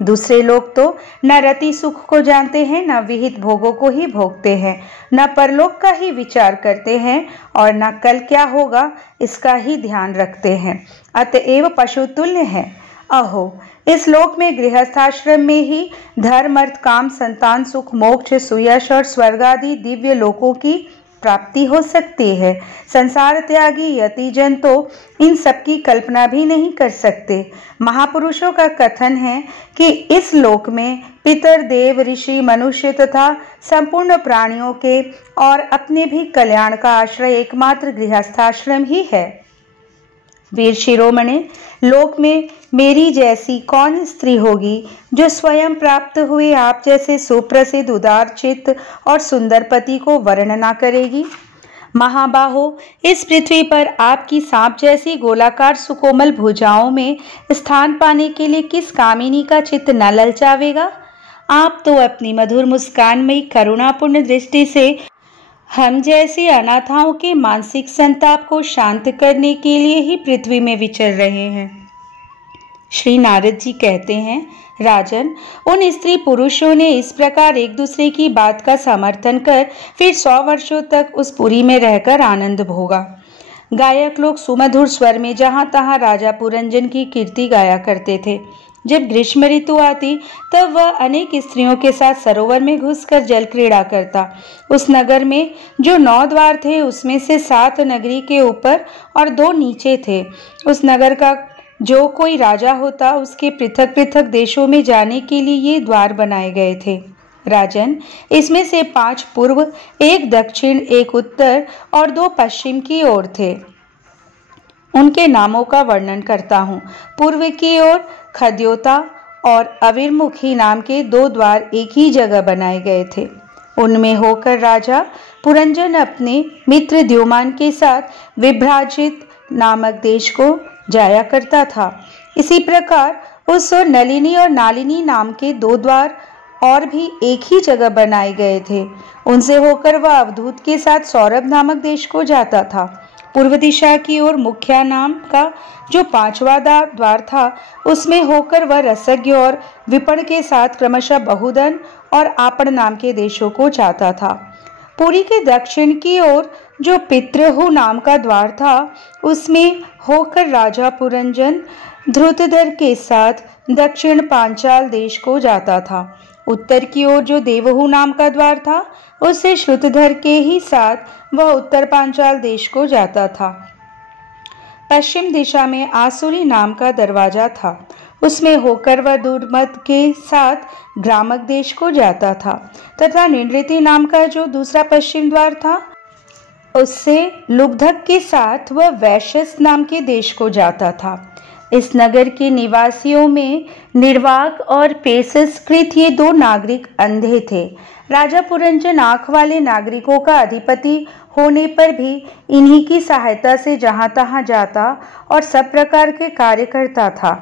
दूसरे लोग तो न रति सुख को जानते हैं, न विहित भोगों को ही भोगते हैं, न परलोक का ही विचार करते हैं और न कल क्या होगा इसका ही ध्यान रखते हैं, अतएव पशुतुल्य हैं। अहो, इस लोक में गृहस्थाश्रम में ही धर्म, अर्थ, काम, संतान, सुख, मोक्ष, सुयश और स्वर्ग आदि दिव्य लोकों की प्राप्ति हो सकती है। संसार त्यागी यतिजन तो इन सब की कल्पना भी नहीं कर सकते। महापुरुषों का कथन है कि इस लोक में पितर, देव, ऋषि, मनुष्य तथा संपूर्ण प्राणियों के और अपने भी कल्याण का आश्रय एकमात्र गृहस्थाश्रम ही है। वीर शिरोमणि, लोक में मेरी जैसी कौन स्त्री होगी जो स्वयं प्राप्त हुए आप जैसे सुप्रसिद्ध, उदार चित्त और सुंदर पति को वर्ण ना करेगी? महाबाहो, इस पृथ्वी पर आपकी सांप जैसी गोलाकार सुकोमल भुजाओं में स्थान पाने के लिए किस कामिनी का चित्त न ललचावेगा? आप तो अपनी मधुर मुस्कान में करुणापूर्ण दृष्टि से हम जैसे अनाथाओं के मानसिक संताप को शांत करने के लिए ही पृथ्वी में विचर रहे हैं। श्री नारद जी कहते हैं, राजन, उन स्त्री पुरुषों ने इस प्रकार एक दूसरे की बात का समर्थन कर फिर 100 वर्षों तक उस पुरी में रहकर आनंद भोगा। गायक लोग सुमधुर स्वर में जहाँ तहाँ राजा पुरंजन की कीर्ति गाया करते थे। जब ग्रीष्म ऋतु आती तब वह अनेक स्त्रियों के साथ सरोवर में घुसकर जल क्रीड़ा करता। उस नगर में जो 9 द्वार थे उसमें से 7 नगरी के ऊपर और 2 नीचे थे। उस नगर का जो कोई राजा होता उसके पृथक पृथक देशों में जाने के लिए ये द्वार बनाए गए थे। राजन, इसमें से 5 पूर्व, 1 दक्षिण, 1 उत्तर और 2 पश्चिम की ओर थे। उनके नामों का वर्णन करता हूँ। पूर्व की ओर खद्योता और अविर्मुखी नाम के 2 द्वार एक ही जगह बनाए गए थे। उनमें होकर राजा पुरंजन अपने मित्र द्युमान के साथ विभ्राजित नामक देश को जाया करता था। इसी प्रकार उस ओर नलिनी और नालिनी नाम के 2 द्वार और भी एक ही जगह बनाए गए थे। उनसे होकर वह अवधूत के साथ सौरभ नामक देश को जाता था। पूर्व दिशा की ओर मुख्या नाम का जो 5वां द्वार था उसमें होकर वह रसज्ञ और विपण के साथ क्रमशः बहुदन और आपण नाम के देशों को जाता था। पुरी के दक्षिण की ओर जो पितृहु नाम का द्वार था उसमें होकर राजा पुरंजन ध्रुतधर के साथ दक्षिण पांचाल देश को जाता था। उत्तर की ओर जो देवहु नाम का द्वार था उससे श्रुतधर के ही साथ वह उत्तर पांचाल देश को जाता था। पश्चिम दिशा में आसुरी नाम का दरवाजा था, उसमें होकर वह दुर्मत के साथ ग्रामक देश को जाता था तथा निनृति नाम का जो दूसरा पश्चिम द्वार था उससे लुब्धक के साथ वह वैश्यस नाम के देश को जाता था। इस नगर के निवासियों में निर्वाक और पेशस्कृत ये 2 नागरिक अंधे थे। राजा पुरंजन आँख वाले नागरिकों का अधिपति होने पर भी इन्हीं की सहायता से जहाँ तहाँ जाता और सब प्रकार के कार्य करता था।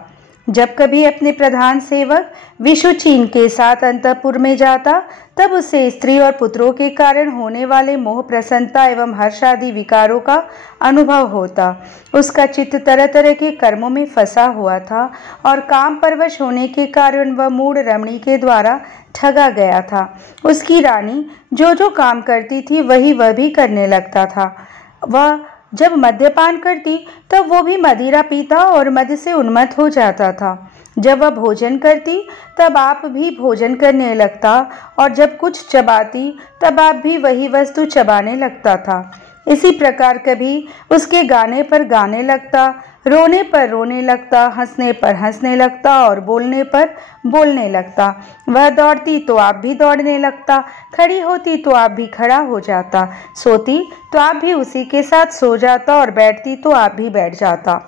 जब कभी अपने प्रधान सेवक विशुचीन के साथ अंतःपुर में जाता तब उसे स्त्री और पुत्रों के कारण होने वाले मोह, प्रसन्नता एवं हर्ष आदि विकारों का अनुभव होता। उसका चित्त तरह तरह के कर्मों में फंसा हुआ था और काम परवश होने के कारण वह मूढ़ रमणी के द्वारा ठगा गया था। उसकी रानी जो जो काम करती थी वही वह भी करने लगता था। वह जब मद्यपान करती तब वो भी मदिरा पीता और मद से उन्मत्त हो जाता था। जब वह भोजन करती तब आप भी भोजन करने लगता और जब कुछ चबाती तब आप भी वही वस्तु चबाने लगता था। इसी प्रकार कभी उसके गाने पर गाने लगता, रोने पर रोने लगता, हंसने पर हंसने लगता और बोलने पर बोलने लगता। वह दौड़ती तो आप भी दौड़ने लगता, खड़ी होती तो आप भी खड़ा हो जाता, सोती तो आप भी उसी के साथ सो जाता और बैठती तो आप भी बैठ जाता।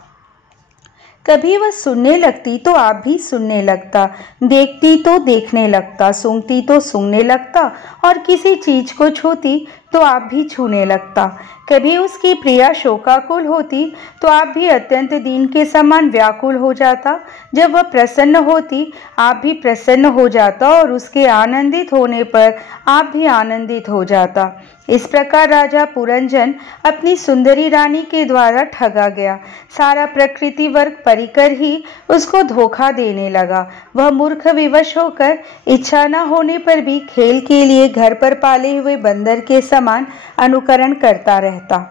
कभी वह सुनने लगती तो आप भी सुनने लगता, देखती तो देखने लगता, सूंघती तो सूंघने लगता और किसी चीज को छूती तो आप भी छूने लगता। कभी उसकी प्रिया शोकाकुल होती तो आप भी अत्यंत दीन के समान व्याकुल हो जाता। जब वह प्रसन्न होती आप भी प्रसन्न हो जाता और उसके आनंदित होने पर आप भी आनंदित हो जाता। इस प्रकार राजा पुरंजन अपनी सुंदरी रानी के द्वारा ठगा गया। सारा प्रकृति वर्ग परिकर ही उसको धोखा देने लगा। वह मूर्ख विवश होकर इच्छा न होने पर भी खेल के लिए घर पर पाले हुए बंदर के समान अनुकरण करता रहता।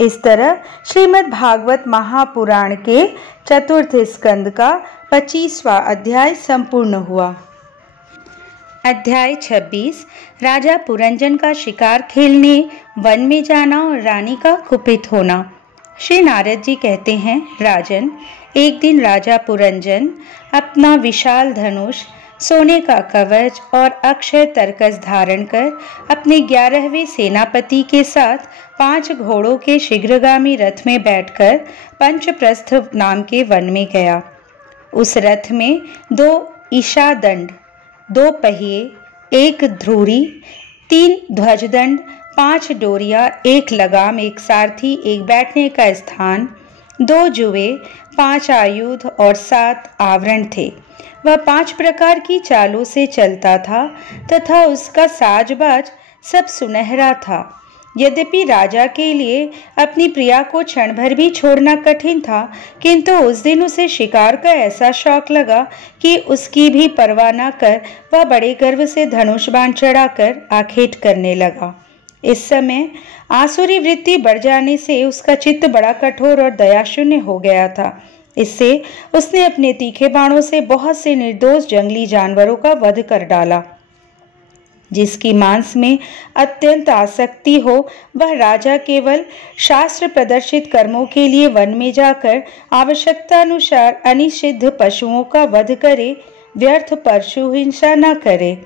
इस तरह श्रीमद् भागवत महापुराण के चतुर्थ स्कंद का 25वां अध्याय संपूर्ण हुआ। अध्याय 26 राजा पुरंजन का शिकार खेलने वन में जाना और रानी का कुपित होना। श्री नारद जी कहते हैं, राजन, एक दिन राजा पुरंजन अपना विशाल धनुष, सोने का कवच और अक्षय तरकस धारण कर अपने 11वें सेनापति के साथ 5 घोड़ों के शीघ्रगामी रथ में बैठकर पंचप्रस्थ नाम के वन में गया। उस रथ में 2 ईशादंड, 2 पहिए, 1 ध्रुरी, 3 ध्वजदंड, 5 डोरिया, 1 लगाम, 1 सारथी, 1 बैठने का स्थान, 2 जुए, 5 आयुध और 7 आवरण थे। वह 5 प्रकार की चालों से चलता था तथा उसका साजबाज सब सुनहरा था। यद्यपि राजा के लिए अपनी प्रिया को क्षण भर भी छोड़ना कठिन था, किंतु उस दिन उसे शिकार का ऐसा शौक लगा कि उसकी भी परवाह न कर वह बड़े गर्व से धनुष बाण चढ़ाकर आखेट करने लगा। इस समय आसुरी वृत्ति बढ़ जाने से उसका चित्त बड़ा कठोर और दयाशून्य हो गया था। इससे उसने अपने तीखे बाणों से बहुत से निर्दोष जंगली जानवरों का वध कर डाला। जिसकी मांस में अत्यंत आसक्ति हो वह राजा केवल शास्त्र प्रदर्शित कर्मों के लिए वन में जाकर आवश्यकता अनुसार अनिषिद्ध पशुओं का वध करे, व्यर्थ पशु हिंसा न करे।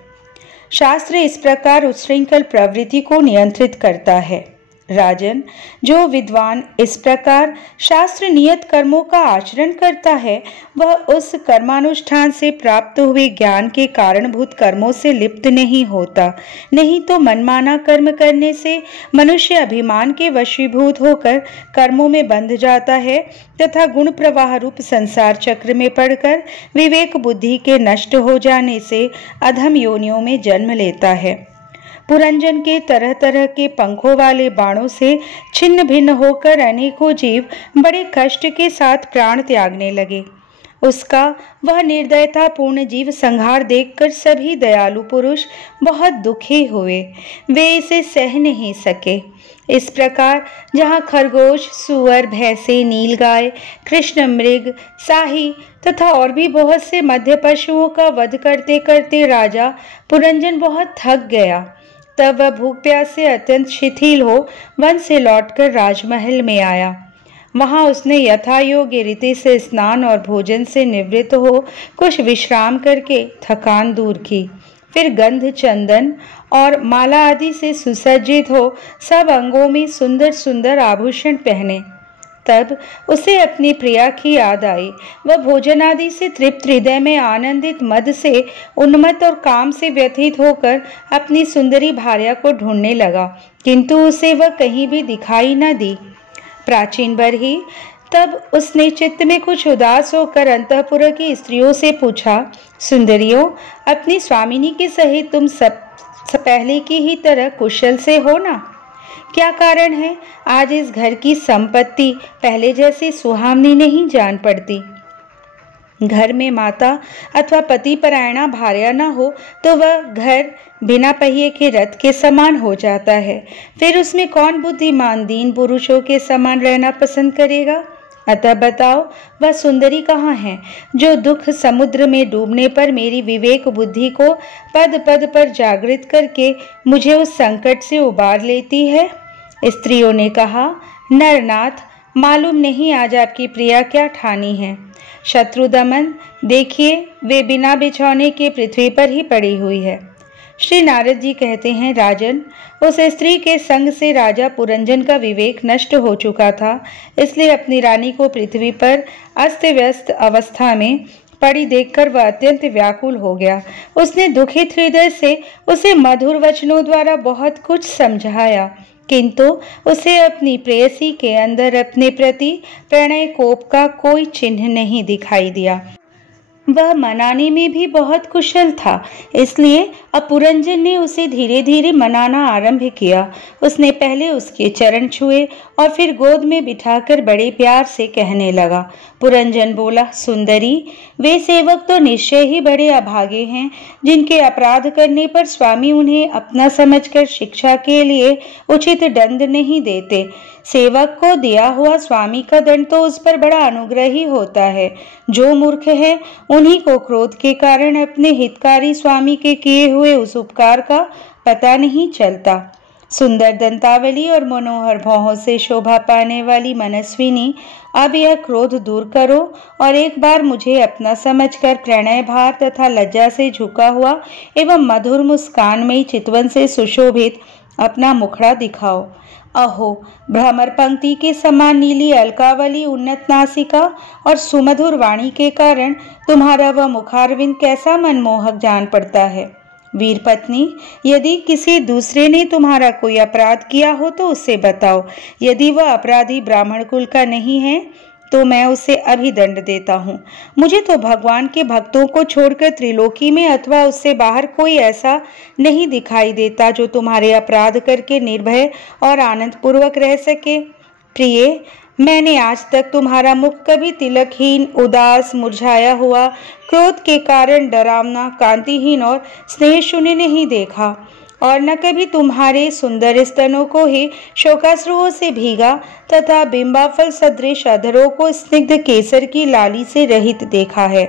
शास्त्र इस प्रकार उच्छृंखल प्रवृत्ति को नियंत्रित करता है। राजन, जो विद्वान इस प्रकार शास्त्र नियत कर्मों का आचरण करता है वह उस कर्मानुष्ठान से प्राप्त हुए ज्ञान के कारणभूत कर्मों से लिप्त नहीं होता। नहीं तो मनमाना कर्म करने से मनुष्य अभिमान के वशीभूत होकर कर्मों में बंध जाता है तथा गुण प्रवाह रूप संसार चक्र में पड़कर विवेक बुद्धि के नष्ट हो जाने से अधम योनियों में जन्म लेता है। पुरंजन के तरह तरह के पंखों वाले बाणों से छिन्न भिन्न होकर अनेकों जीव बड़े कष्ट के साथ प्राण त्यागने लगे। उसका वह निर्दयतापूर्ण जीव संहार देखकर सभी दयालु पुरुष बहुत दुखी हुए। वे इसे सह नहीं सके। इस प्रकार जहाँ खरगोश, सुअर, भैंसे, नीलगाय, कृष्ण मृग, साही तथा और भी बहुत से मध्य पशुओं का वध करते करते राजा पुरंजन बहुत थक गया। तब वह भूख प्यास से अत्यंत शिथिल हो वन से लौटकर राजमहल में आया। वहां उसने यथा योग्य रीति से स्नान और भोजन से निवृत्त हो कुछ विश्राम करके थकान दूर की। फिर गंध, चंदन और माला आदि से सुसज्जित हो सब अंगों में सुंदर सुंदर आभूषण पहने। तब उसे अपनी प्रिया की याद आई। वह भोजन आदि से तृप्त हृदय में आनंदित मद से उन्मत्त और काम से व्यथित होकर अपनी सुंदरी भार्या को ढूंढने लगा, किंतु उसे वह कहीं भी दिखाई न दी। प्राचीन भर ही तब उसने चित्त में कुछ उदास होकर अंतःपुर की स्त्रियों से पूछा, सुंदरियों, अपनी स्वामिनी के सहित तुम सब पहले की ही तरह कुशल से हो ना? क्या कारण है आज इस घर की संपत्ति पहले जैसी सुहावनी नहीं जान पड़ती? घर में माता अथवा पति परायणा भार्या न हो तो वह घर बिना पहिए के रथ के समान हो जाता है। फिर उसमें कौन बुद्धिमान दीन पुरुषों के समान रहना पसंद करेगा? अतः बताओ, वह सुंदरी कहाँ है जो दुख समुद्र में डूबने पर मेरी विवेक बुद्धि को पद पद पर जागृत करके मुझे उस संकट से उबार लेती है? स्त्रियों ने कहा, नरनाथ, मालूम नहीं आज आपकी प्रिया क्या ठानी है। शत्रुदमन, देखिए वे बिना बिछौने के पृथ्वी पर ही पड़ी हुई है। श्री नारद जी कहते हैं, राजन, उस स्त्री के संग से राजा पुरंजन का विवेक नष्ट हो चुका था, इसलिए अपनी रानी को पृथ्वी पर अस्त व्यस्त अवस्था में पड़ी देखकर वह अत्यंत व्याकुल हो गया। उसने दुखित हृदय से उसे मधुर वचनों द्वारा बहुत कुछ समझाया, किंतु उसे अपनी प्रेयसी के अंदर अपने प्रति प्रणय कोप का कोई चिन्ह नहीं दिखाई दिया। वह मनाने में भी बहुत कुशल था, इसलिए अब पुरंजन ने उसे धीरे धीरे मनाना आरंभ किया। उसने पहले उसके चरण छुए और फिर गोद में बिठाकर बड़े प्यार से कहने लगा। पुरंजन बोला, सुंदरी, वे सेवक तो निश्चय ही बड़े अभागे हैं जिनके अपराध करने पर स्वामी उन्हें अपना समझकर शिक्षा के लिए उचित दंड नहीं देते। सेवक को दिया हुआ स्वामी का दंड तो उस पर बड़ा अनुग्रह ही होता है। जो मूर्ख है उन्हीं को क्रोध के कारण अपने हितकारी स्वामी के किए हुए उस उपकार का पता नहीं चलता। सुंदर दंतावली और मनोहर भौहों से शोभा पाने वाली मनस्विनी, अब यह क्रोध दूर करो और एक बार मुझे अपना समझकर प्रणय भार तथा लज्जा से झुका हुआ एवं मधुर मुस्कानमयी चितवन से सुशोभित अपना मुखड़ा दिखाओ। अहो, भ्रमर पंक्ति के समान नीली अलकावली, उन्नत नासिका और सुमधुर वाणी के कारण तुम्हारा वह मुखारविंद कैसा मनमोहक जान पड़ता है। वीर पत्नी, यदि किसी दूसरे ने तुम्हारा कोई अपराध किया हो तो उसे बताओ। यदि वह अपराधी ब्राह्मण कुल का नहीं है तो मैं उसे अभी दंड देता हूँ। मुझे तो भगवान के भक्तों को छोड़कर त्रिलोकी में अथवा उससे बाहर कोई ऐसा नहीं दिखाई देता जो तुम्हारे अपराध करके निर्भय और आनंद पूर्वक रह सके। प्रिय, मैंने आज तक तुम्हारा मुख कभी तिलकहीन, उदास, मुरझाया हुआ, क्रोध के कारण डरावना, कांतिहीन और स्नेह शून्य नहीं देखा, और न कभी तुम्हारे सुंदर स्तनों को ही शोकाश्रुओं से भीगा तथा बिंबाफल सदृश अधरों को स्निग्ध केसर की लाली से रहित देखा है।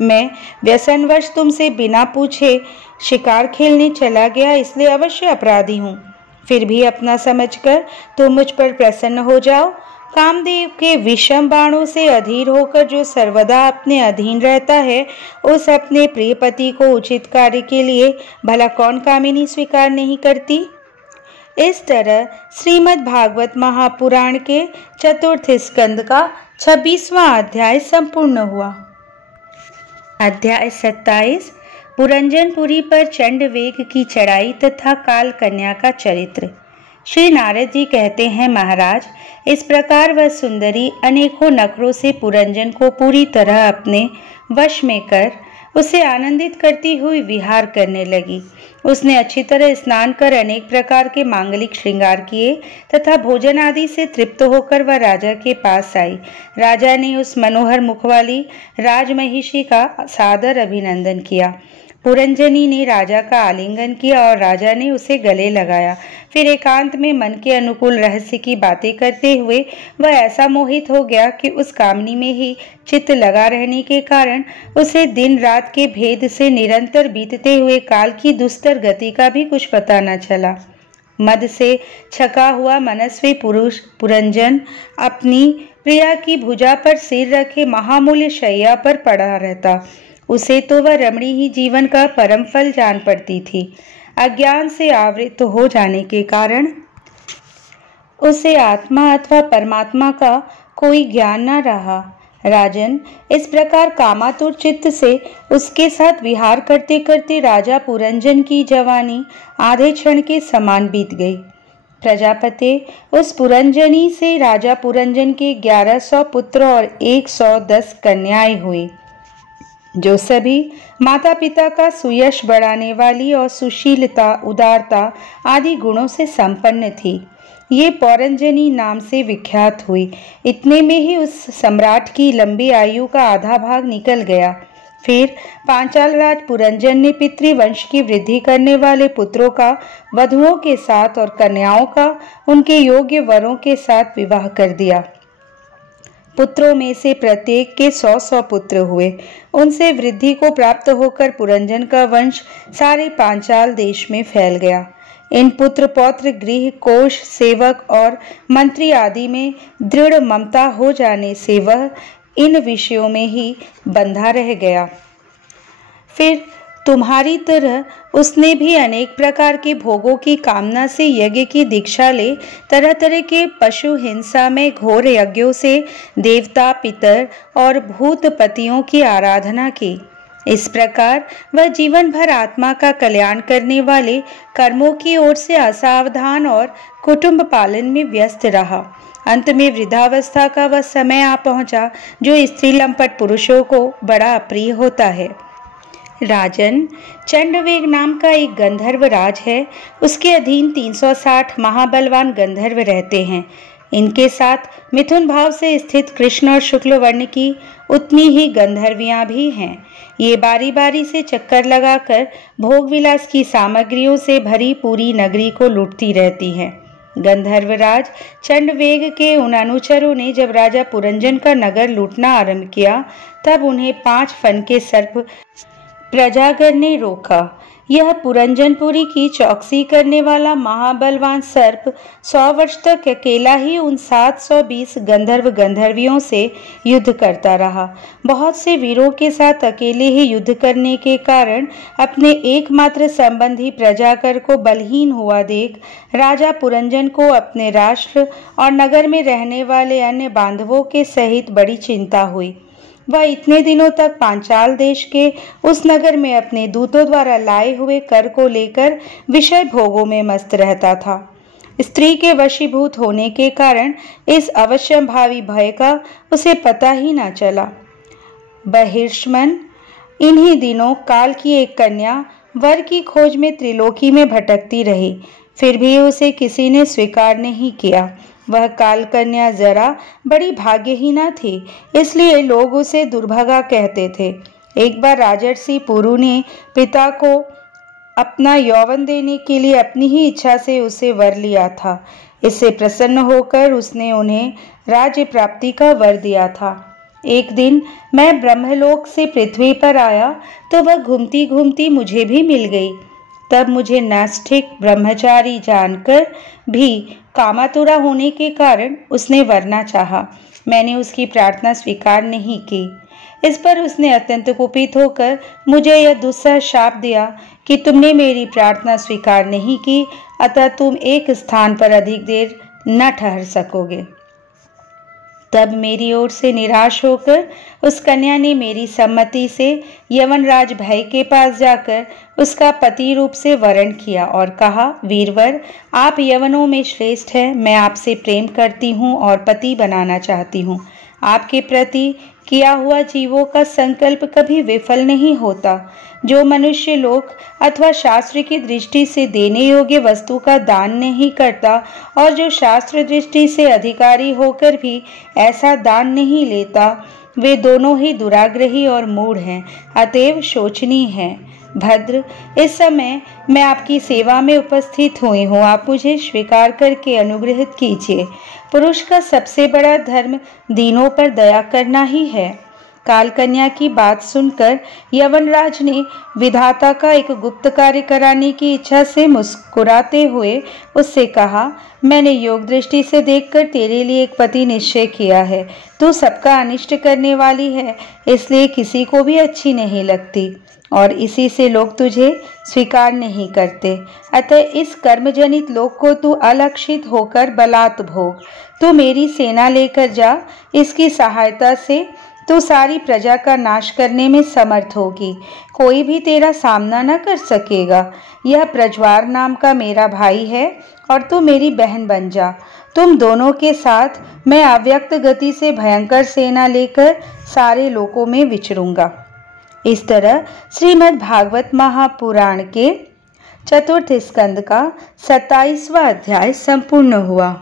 मैं व्यसनवश तुमसे बिना पूछे शिकार खेलने चला गया, इसलिए अवश्य अपराधी हूँ। फिर भी अपना समझकर तुम मुझ पर प्रसन्न हो जाओ। कामदेव के विषम बाणों से अधीर होकर जो सर्वदा अपने अधीन रहता है, उस अपने प्रिय पति को उचित कार्य के लिए भला कौन कामिनी स्वीकार नहीं करती। इस तरह श्रीमद् भागवत महापुराण के चतुर्थ स्कंद का 26वां अध्याय संपूर्ण हुआ। अध्याय 27 पुरंजनपुरी पर चंडवेग की चढ़ाई तथा काल कन्या का चरित्र। श्री नारद जी कहते हैं, महाराज, इस प्रकार वह सुंदरी अनेकों नखरों से पुरंजन को पूरी तरह अपने वश में कर उसे आनंदित करती हुई विहार करने लगी। उसने अच्छी तरह स्नान कर अनेक प्रकार के मांगलिक श्रृंगार किए तथा भोजन आदि से तृप्त होकर वह राजा के पास आई। राजा ने उस मनोहर मुख वाली राजमहिषी का सादर अभिनंदन किया। पुरंजनी ने राजा का आलिंगन किया और राजा ने उसे गले लगाया। फिर एकांत में मन के अनुकूल रहस्य की बातें करते हुए वह ऐसा मोहित हो गया कि उस कामनी में ही चित्त लगा रहने के कारण उसे दिन रात के भेद से निरंतर बीतते हुए काल की दुस्तर गति का भी कुछ पता न चला। मद से छका हुआ मनस्वी पुरुष पुरंजन अपनी प्रिया की भुजा पर सिर रखे महामूल्य शैया पर पड़ा रहता। उसे तो वह रमणी ही जीवन का परम फल जान पड़ती थी। अज्ञान से आवृत हो जाने के कारण उसे आत्मा अथवा परमात्मा का कोई ज्ञान न रहा। राजन, इस प्रकार कामातुर चित्त से उसके साथ विहार करते करते राजा पुरंजन की जवानी आधे क्षण के समान बीत गई। प्रजापति, उस पुरंजनी से राजा पुरंजन के 1100 पुत्र और 110 कन्याएं हुई, जो सभी माता पिता का सुयश बढ़ाने वाली और सुशीलता, उदारता आदि गुणों से संपन्न थी। ये पौरंजनी नाम से विख्यात हुई। इतने में ही उस सम्राट की लंबी आयु का आधा भाग निकल गया। फिर पांचाल राज पुरंजन ने पितृवंश की वृद्धि करने वाले पुत्रों का वधुओं के साथ और कन्याओं का उनके योग्य वरों के साथ विवाह कर दिया। पुत्रों में से प्रत्येक के 100-100 पुत्र हुए। उनसे वृद्धि को प्राप्त होकर पुरंजन का वंश सारे पांचाल देश में फैल गया। इन पुत्र पौत्र गृह कोष सेवक और मंत्री आदि में दृढ़ ममता हो जाने से वह इन विषयों में ही बंधा रह गया। फिर तुम्हारी तरह उसने भी अनेक प्रकार के भोगों की कामना से यज्ञ की दीक्षा ले तरह तरह के पशु हिंसा में घोर यज्ञों से देवता पितर और भूतपतियों की आराधना की। इस प्रकार वह जीवन भर आत्मा का कल्याण करने वाले कर्मों की ओर से असावधान और कुटुंब पालन में व्यस्त रहा। अंत में वृद्धावस्था का वह समय आ पहुंचा जो स्त्री लंपट पुरुषों को बड़ा अप्रिय होता है। राजन, चंडवेग नाम का एक गंधर्व राज है। उसके अधीन 360 महाबलवान गंधर्व रहते हैं। इनके साथ मिथुन भाव से स्थित कृष्ण और शुक्ल वर्ण की उतनी ही गंधर्वियां भी हैं। ये बारी बारी से चक्कर लगाकर भोग विलास की सामग्रियों से भरी पूरी नगरी को लूटती रहती हैं। गंधर्वराज चंडवेग के उन अनुचरों ने जब राजा पुरंजन का नगर लूटना आरंभ किया तब उन्हें 5 फन के सर्प प्रजागर ने रोका। यह पुरंजनपुरी की चौकसी करने वाला महाबलवान सर्प 100 वर्ष तक अकेला ही उन 720 गंधर्व गंधर्वियों से युद्ध करता रहा। बहुत से वीरों के साथ अकेले ही युद्ध करने के कारण अपने एकमात्र संबंधी प्रजाकर को बलहीन हुआ देख राजा पुरंजन को अपने राष्ट्र और नगर में रहने वाले अन्य बांधवों के सहित बड़ी चिंता हुई। वह इतने दिनों तक पांचाल देश के उस नगर में अपने दूतों द्वारा लाए हुए कर को लेकर विषय भोगों में मस्त रहता था। स्त्री के वशीभूत होने के कारण इस अवश्यंभावी भय का उसे पता ही न चला। बहिर्ष्मन इन्हीं दिनों काल की एक कन्या वर की खोज में त्रिलोकी में भटकती रही, फिर भी उसे किसी ने स्वीकार नहीं किया। वह काल कन्या जरा बड़ी भाग्यहीना थी, इसलिए लोग उसे दुर्भागा कहते थे। एक बार राजर्षि पुरु ने पिता को अपना यौवन देने के लिए अपनी ही इच्छा से उसे वर लिया था। इससे प्रसन्न होकर उसने उन्हें राज्य प्राप्ति का वर दिया था। एक दिन मैं ब्रह्मलोक से पृथ्वी पर आया तो वह घूमती घूमती मुझे भी मिल गई। तब मुझे नैष्ठिक ब्रह्मचारी जानकर भी कामातुरा होने के कारण उसने वरना चाहा। मैंने उसकी प्रार्थना स्वीकार नहीं की। इस पर उसने अत्यंत कुपित होकर मुझे यह दुस्सह शाप दिया कि तुमने मेरी प्रार्थना स्वीकार नहीं की, अतः तुम एक स्थान पर अधिक देर न ठहर सकोगे। तब मेरी ओर से निराश होकर उस कन्या ने मेरी सम्मति से यवनराज भय के पास जाकर उसका पति रूप से वरण किया और कहा, वीरवर, आप यवनों में श्रेष्ठ हैं। मैं आपसे प्रेम करती हूँ और पति बनाना चाहती हूँ। आपके प्रति किया हुआ जीवों का संकल्प कभी विफल नहीं होता। जो मनुष्य लोक अथवा शास्त्र की दृष्टि से देने योग्य वस्तु का दान नहीं करता और जो शास्त्र दृष्टि से अधिकारी होकर भी ऐसा दान नहीं लेता, वे दोनों ही दुराग्रही और मूढ़ हैं, अतएव शोचनीय हैं। भद्र, इस समय मैं आपकी सेवा में उपस्थित हुई हूँ, आप मुझे स्वीकार करके अनुग्रहित कीजिए। पुरुष का सबसे बड़ा धर्म दीनों पर दया करना ही है। काल कन्या की बात सुनकर यवनराज ने विधाता का एक गुप्त कार्य कराने की इच्छा से मुस्कुराते हुए उससे कहा, मैंने योग दृष्टि से देखकर तेरे लिए एक पति निश्चय किया है। तू सबका अनिष्ट करने वाली है, इसलिए किसी को भी अच्छी नहीं लगती और इसी से लोग तुझे स्वीकार नहीं करते। अतः इस कर्मजनित लोक को तू अलक्षित होकर बलात् भोग। तू मेरी सेना लेकर जा, इसकी सहायता से तू सारी प्रजा का नाश करने में समर्थ होगी। कोई भी तेरा सामना न कर सकेगा। यह प्रज्वार नाम का मेरा भाई है और तू मेरी बहन बन जा। तुम दोनों के साथ मैं अव्यक्त गति से भयंकर सेना लेकर सारे लोकों में विचरूंगा। इस तरह श्रीमद् भागवत महापुराण के चतुर्थ स्कंद का 27वां अध्याय संपूर्ण हुआ।